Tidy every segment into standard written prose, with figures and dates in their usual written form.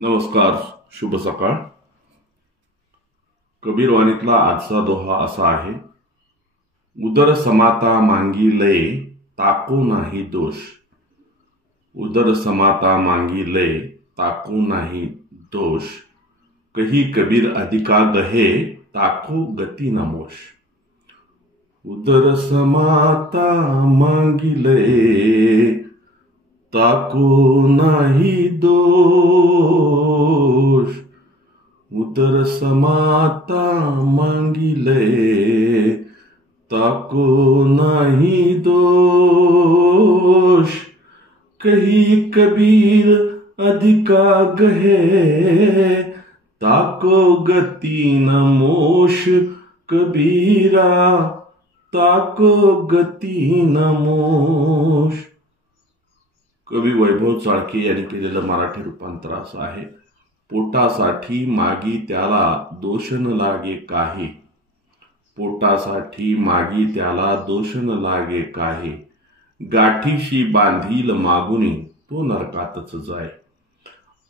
नमस्कार, शुभ सकाळ। कबीरवाणीतला आजचा दोहा असा आहे, उदर समाता मांगी लय ताको नाही दोष। उदर समाता मांगी लय ताको नाही दोष। कही कबीर अधिका गहे ताको गती न मोश। उदर समाता मांगी लय ताको नाही दोष। उदर समाता मांगी लय ताको नाही दोष। कही कबीर अधिका गहे ताको गती न मोश। कबीरा ताको गती न मोश। कवी वैभव चाळके यांनी केलेलं मराठी रूपांतर असं आहे, पोटासाठी मागी त्याला दोष न लागे काही। पोटासाठी मागी त्याला दोष न लागे काही। गाठीशी बांधील मागुनी तो नरकातच जाय।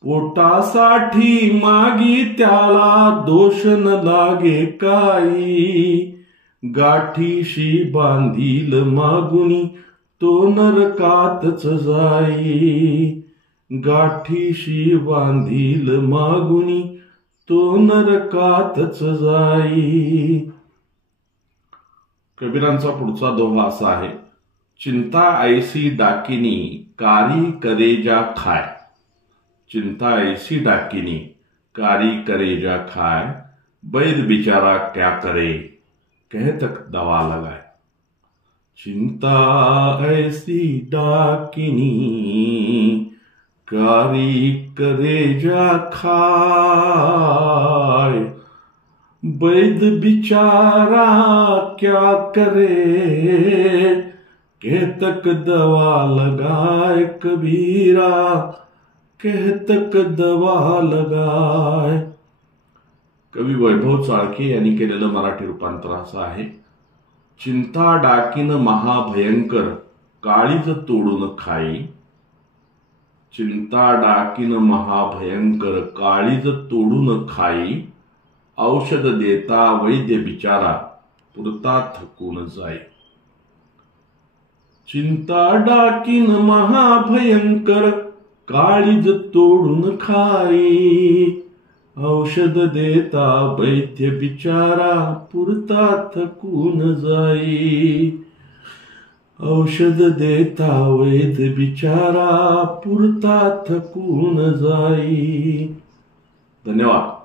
पोटासाठी मागी त्याला दोष न लागे काही। गाठीशी बांधील मागुनी तो नरकातच जाई। गाठीशी बांधील मागुनी तो नरकातच जाई। कबीरांचा पुढचा दोहा असा आहे, चिंता ऐसी डाकिनी कारी करेजा खाय। चिंता ऐसी डाकिनी कारी करेजा खाय। बैद बिचारा क्या करे कह तक दवा लगाए। चिंता ऐसी डाकिनी कारी करेजा खाय। बैद बिचारा क्या करे कह तक दवा लगाए। कबीरा कह तक दवा लगाए। कवी वैभव चाळके यांनी केलेलं मराठी रूपांतर असं आहे, चिंता डाकीन महाभयंकर काळीज तोडून खाई। चिंता डाकीन महाभयंकर काळीज तोडून खाई। औषध देता वैद्य बिचारा पुरता थकून जाई। चिंता डाकीन महाभयंकर काळीज तोडून खाई। औषध देता वैद्य बिचारा पुरता थकून जाई। औषध देता वैद्य बिचारा पुरता थकून जाई। धन्यवाद।